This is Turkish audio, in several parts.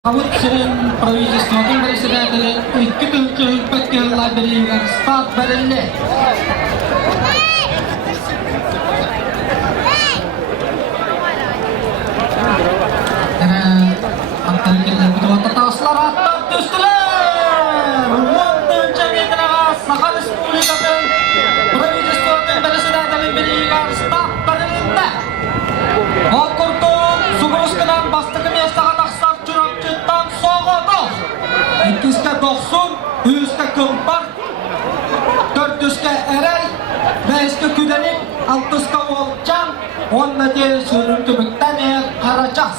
Кабутсерин правительствотун председателі үткі түлкі үлпәткен лаберейгер стат бәрілі. Аттарекелер бұтуатта тағысылар аттар түстілер! Уонтын жәметінаға Саха Республикатын правительствотун председателі берейгер стат бәрілінді. Окуртун Субрускынан бастықы местаға тақсап жүрапчыттан соғыды. 200-ке 90, 100-ке күмпар, 400-ке әрәй, 5-ке күдәнік, 60-ке олчан, 10-ке сүрін түбіктен әр қарачас.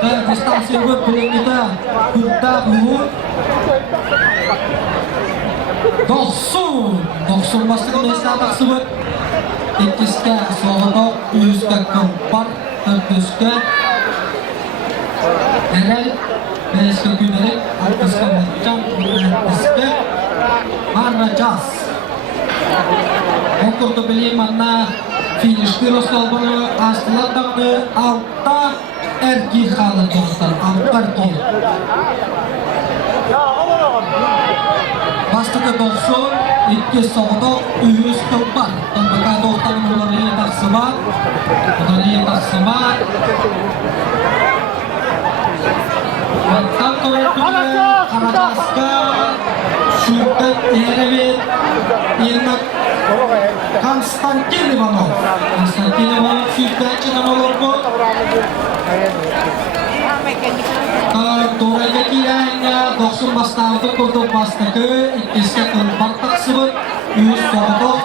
Дистанция өт біліңді күрді бұғыр. 90 бастықы местаға тақсып өт. 200-ке соғыды, 100-ке күмпар, 400-ке әрәй, 5-ке күдәрек, 60-ке олчан, 10-ке қарачас. Окурды білейм анна финишті росталбаны астылардағыны алтта әргер қалы тоқтар, алтар кел. Бастықы 90, 2 соғыды, 100 күмпар. Томбақа тоқтарын олары етақсыма, Ваттан көріппілі Қарачасқа шүрттік әрімет елмік Константин Иванов. Константин Иванов шүрттәтчінің олар бұл. Торайға кейләңі 90 бастауды күрдік бастықы 2-ке күмпар тақсыбыт, 100 соғыдық.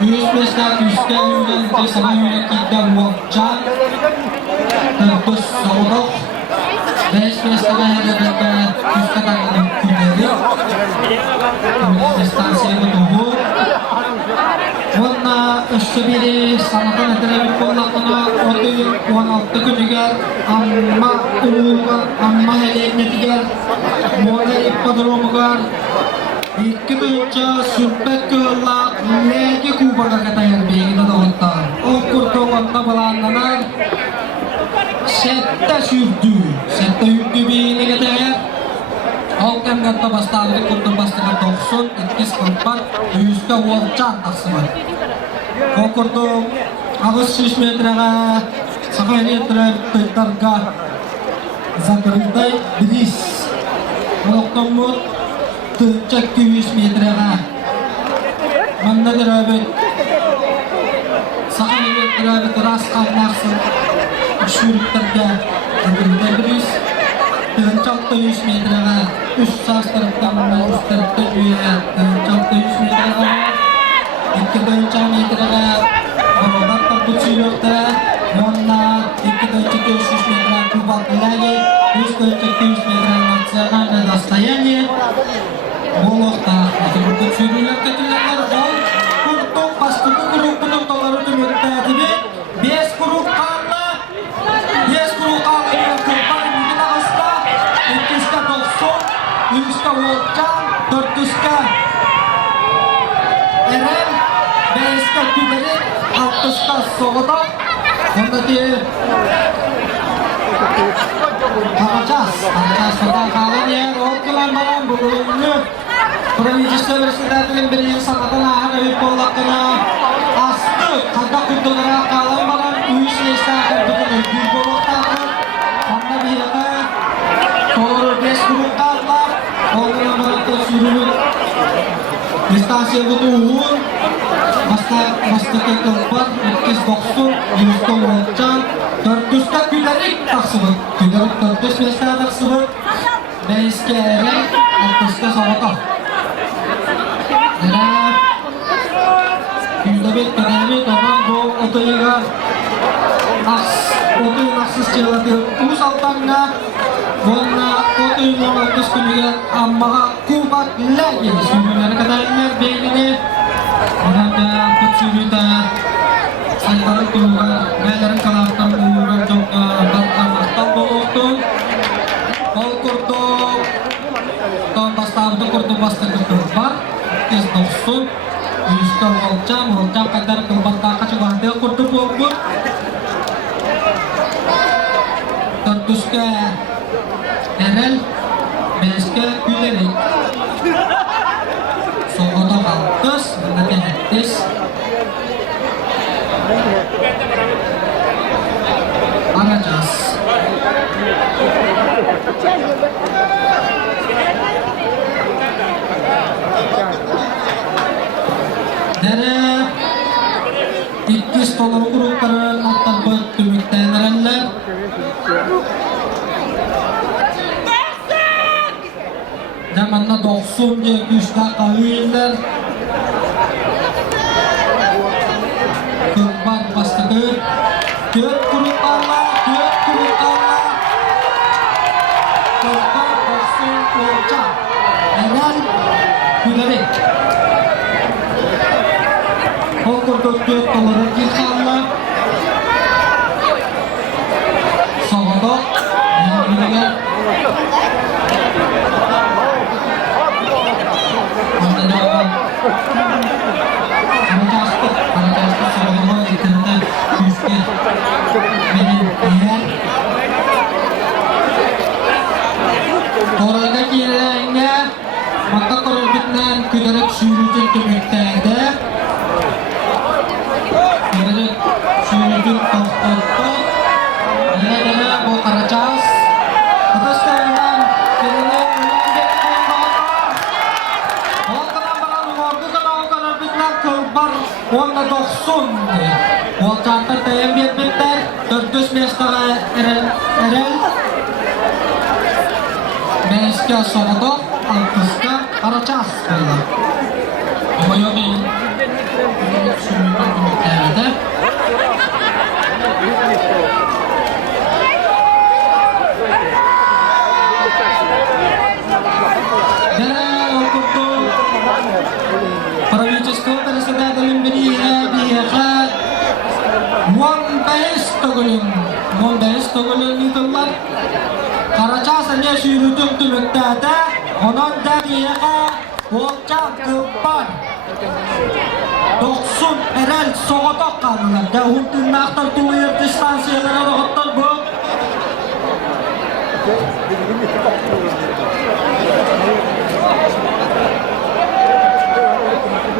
105'ler 100'ke yürüyen tesama yürekliğinden Volcan 400 soğuduk 5-5'lere hedefinde 100'ke takılım günleri distansiyeli doğu Onunla üstü biri sanatın edelemik bollaqına 16 günüger amma uluğugar, amma heleyinetiger Mola ippadromugar İki büyükçe sürpek kığılla lege kubaga katayar beğeni dağıttar. O kurduğunda balanlanar sette sürdü. Sette yüklü beğeni katayar. Halkem katta bastavdı kurdu bastığa 90, 2 kırpar, 100'ke Volcan taksıma. O kurdu ağız 100 metrega, sakay metre tıytarga zakırılday bilis. Oluktan mut Tüncek 200 metrega Manda dirabit Sakay metrabit ras kalmaksın Şürüklerge Tüncek 100 Tüncek 100 metrega 3 sas taraftan üst tarafta üye Tüncek 100 metrega 2 tüncek metrega Borobat tabut sürükte Yonna 2 tüncek 100 metrega Kubat lagi 3 tüncek 100 metrega Nacionalne dostoяние Болықта, әтібірді сөйлелер кетілерлер ол күрттің бастығы күріқпінің толары түмекті әтібе 5 күріқ қалды 5 күріқ қалды күрпай мүгін ағыста 200-ке 90, 100-ке Волчан, 400-ке әрел 5-ке күберек, 60-ке соғыдық онда де Қарачас содан қалын ер ол кілан баран бүгінгі правительство председателін бірін сақатын ағын өйіп болақына асты қадда күрдігіра қалын баран үйісінесті ақыр бүгін өйгіл болақтағы қанда берігі толыры 5 күрік қалдар олғынан баратты сүрілік дистанция бұты ұғын бастықы күлпар 290, 100-ке Волчан 400-ке күдәрік тақсыбыт күдәрік 400 местаға тақсыбыт 5-ке әрек 60-ке соғытақ Yüzdebek dönemi doğan bu otoyga otoyun aksız çevatı Uğuz altlarına Bununla otoyun 16 günüge ammağa kubat lagi Sürüleri kadarlar beynini Onlarda kut sürüde sayıları kuruğa Gayların kalartan uğurlar çok balkanmaktan boğuldu Bol kurdu Ton bastavdı kurdu bastı kurdu var 290 100-ке Волчан kadar kembangkaka coba handel kurdu bobot 400-ке Erel Beske Gülerik Soğuda kalkız Bunda tehettis Aracağız Dere İkkiz dolar grupların Attabıt tümükten erenler Zamanla 90 diye güçlü kaviyler Kırban bastığı 4 gruplarla 4 gruplarla Kırban 90 olca Erel Gülerik Okurda 4 doları ilkanla Sağda Gülerik Anacastık sağlama getirdi Küske Benim eğer Torayda girenge Maka korulbitlen Gülerek sürücün tümükterde Gülerek sürücün tohtotta Yine bu karacağız Kıbrıslarından Gülerek Onda 90 Wal Charter tayang biar-biar Terus Mestara Erel Meska Sokodok Alkiska Aracas Ama yok ini Sumber pemikirnya Dan untuk para wijisko tersedia dalam biaya khat Mon bes togolun itulah Karaca saja sürüdüm tümüktada Onun da biaya Wokca kepan 90 Erel Sokodok kalılar Dahun tırnaklar tuğuyur distansiyalara rahatlar bu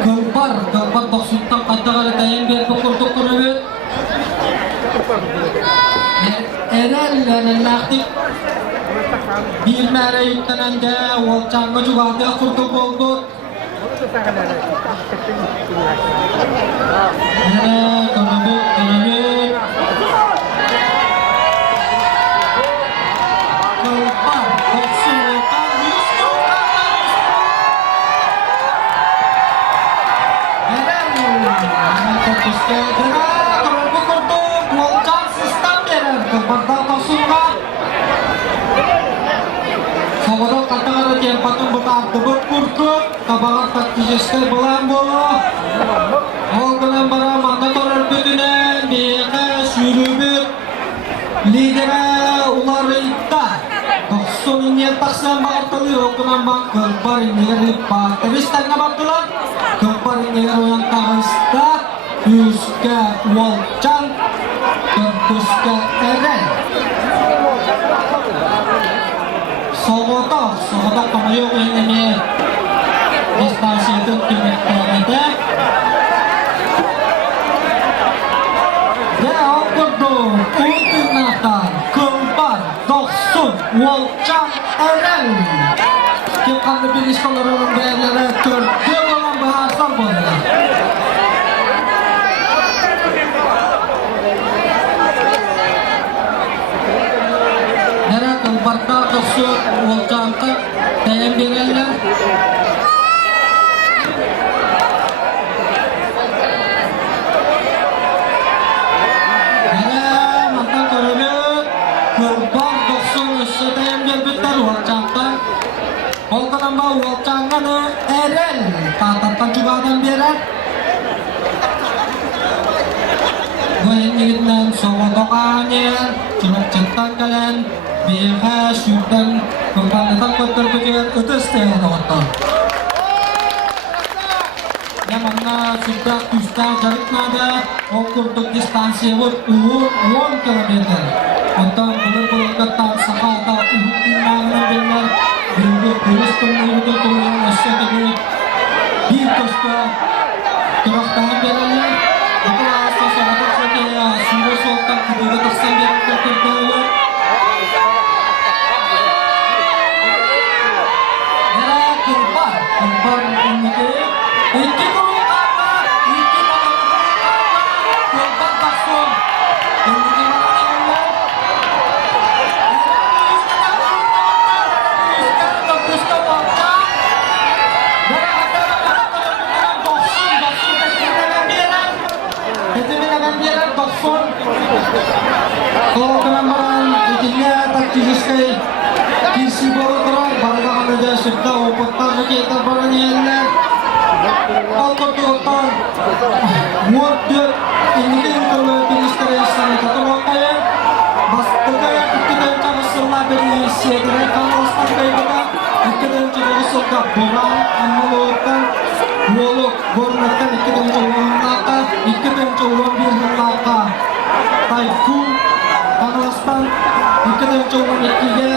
Gambar baksuntak kata-kata tayang biar pukul-pukul rewet Erel lalaktik Bir merayiktan anda Wokcangga juga ada kurtuk-kurtuk Kerabut Gambar baksuntak Sokodok kata-kata tiang patung bekal tebuk kurkuk Kabangan patijiske belang bolo Olgalan bara manda torar bütünen Biyaka sürübüt Lidera uları itta 90 niyet taksan bağırtalı Okunan bak kılbar inleri pak Teristan ngabattulan Kılbar inleri yang kahasta Yuska Wolcang Tertuska Erel Sokodok pemayo ini Distansi itu timiknya Ya okurdo Untuk nakan Kempar Doksun Wolcang Erel Kita lebih sekolah orang bayarnya Kerja dalam bahasa bola Barta Doksun Wolcang tayang birelnya Mantan korobet Gerbang Doksun tayang bir-bitar Wolcang Olkan nambah Wolcang Erel Tatatan juga ada biaran Gue ingin dan sokotokannya Curug centang kalian Biha syudan Kembalikan keterbijian Utus tiada waktu Yang mana sudah dusta jarik nada Ukur untuk distansi Uon kilometer Untuk belum ketat Sakata Uhut Tahan verenler. Bakın ağızda sonra da çok iyi ya. Suyla soğuktan kıdığına tıksan gerekli kırdığı. Nere kırpar. Kırpar mümkünlüğü. İki grup kalma. İki grup kalma. Kırpar bakson. Kırpar bakson. Kalau kenambaran izinnya tak disuskai kisi bawa terang barang ada serta opetan kita barangnya auto total muat dia ini kalau ministeri sana kata wakaya bas tegaya kita cara selama beri segera kalau sampai kita coba suka borang amalkan wolok bornakan kita coba naka kita coba bilang naka typhoon panastan kita coba ikiga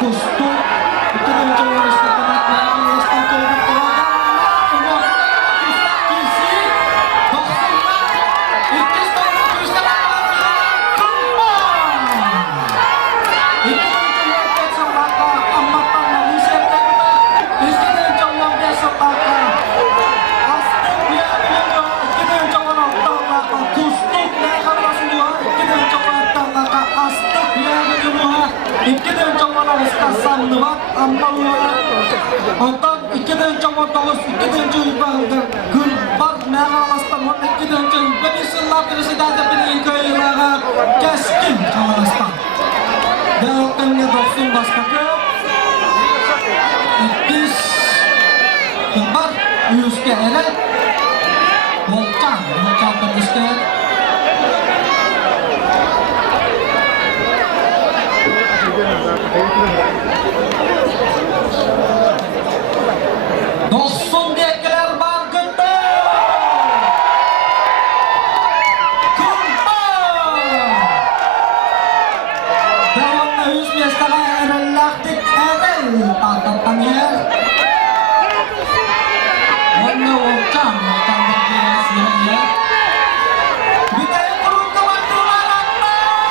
kostum kita coba istiqamat panastan coba İkiden çoğuna ıskasam nıvat ammalığa Ondan ikiden çoğuna doğuz ikiden çoğuna gülbar meğalastan Ondan ikiden çoğuna benisilla birisi dada beni köyülağa keskin çağalastan Dağıtımya doksun baskakı İkiz gülbar yüzke ere Volcan kırmışke Dostum diyekiler barkında Kumpa Devamlı yüz mestara erellaktik erel Tatatan yer Vanna volcan berkira siang ya Bidaya kurun kemandulan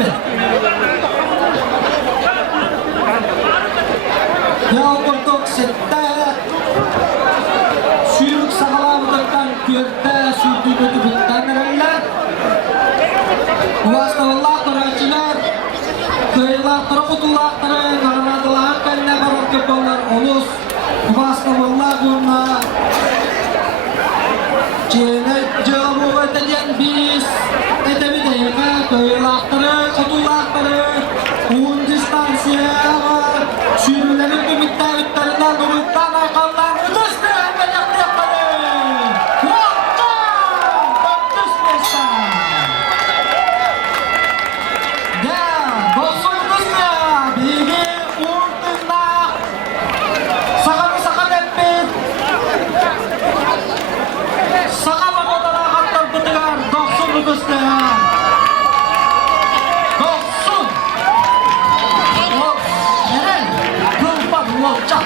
etmedi. Yağmurluk sette suyuruk sağlamlıktan körtte sürdüğünü bütten verirler. Vastavallah kırıcılar kıyılaktırı kutullaktırı karanadılar kendine kararıp yapıyorlar oluz. Vastavallah bununla cevabı öteden biz edemeydik. Kıyılaktırı kutullaktırı un distansiye var. Sürülerin ümitlerinden duruktan akallar ucuz bir hemen yaptı yapmadı. Volcan! Dörtüz meşten. Ya, dostumuz ya. Bilgi uğurtunda. Sakat etmeyin. Sakat odana katlar tutuyor. Dostumuz ya. Dostum. Nereye? Kılpan Volcan.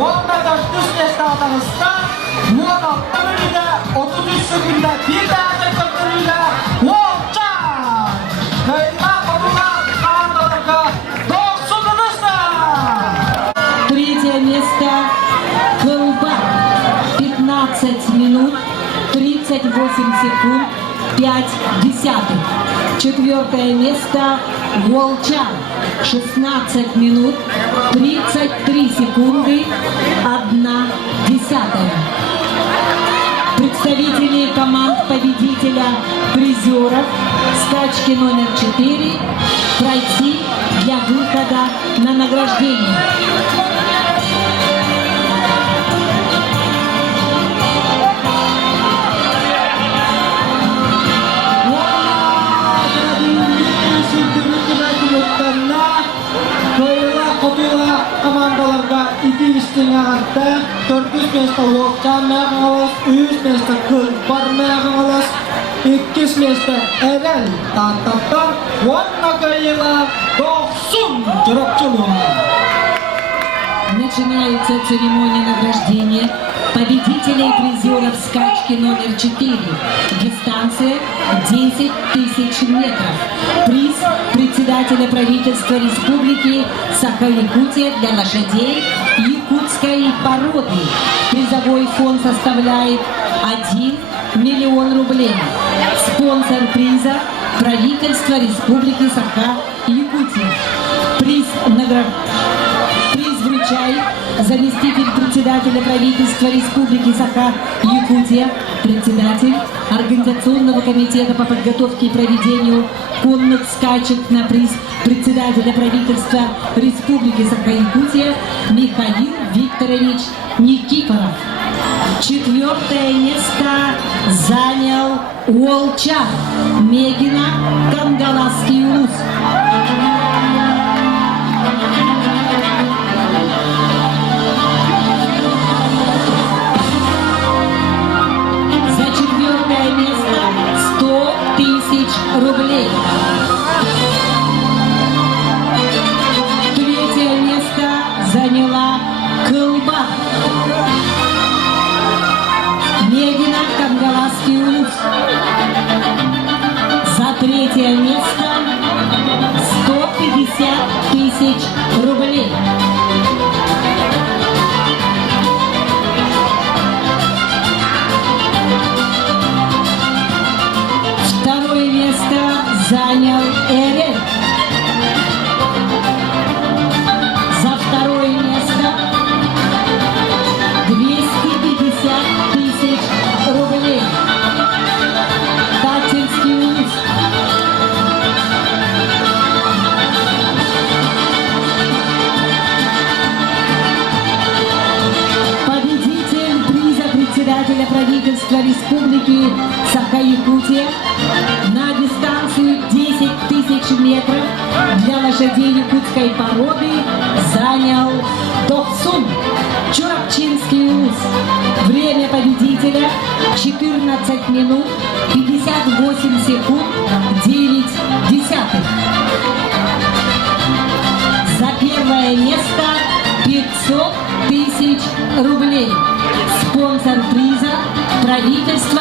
Onda 400 metre Dağıstan'da 33 sekunda bir tane köprüyle Volcan! Kayıtlar konular kanallarına dostunuzda! Третье место Колба 15 минут 38 секунд 5 десятых. Четвертое место Волчан 16 минут 33 секунды 1 десятая. Представители команд победителя призеров скачки номер 4 пройти для выхода на награждение. Komandalarga 2 istinaganda 400 metre Volcan mağalas, 100 metre Kılbar mağalas, 200 metre Erel Tataptan, Vanna Kayıla 90 cırapçılığı. Начинается церемония награждения победителей и призеров скачки номер 4. Дистанция 10 тысяч метров. Приз председателя правительства республики Саха-Якутия для лошадей якутской породы. Призовой фонд составляет 1 миллион рублей. Спонсор приза правительство республики Саха-Якутия. Приз вручает заместитель председателя правительства Республики Саха-Якутия, председатель Организационного комитета по подготовке и проведению конных скачек на приз председателя правительства Республики Саха-Якутия Михаил Викторович Никифоров. Четвертое место занял Волчан Мегина Кангаласский улус. Рублей. Третье место заняла Колба Мегина Кангаласский улус. За третье место 150 тысяч рублей. Второе место занял Эрель. для правительства Республики Саха-Якутия на дистанцию 10 тысяч метров для лошадей якутской породы занял Тохсун Чурапчинский улус. Время победителя 14 минут 58 секунд 9 десятых. За первое место 500 тысяч рублей. Спонсор приза — правительство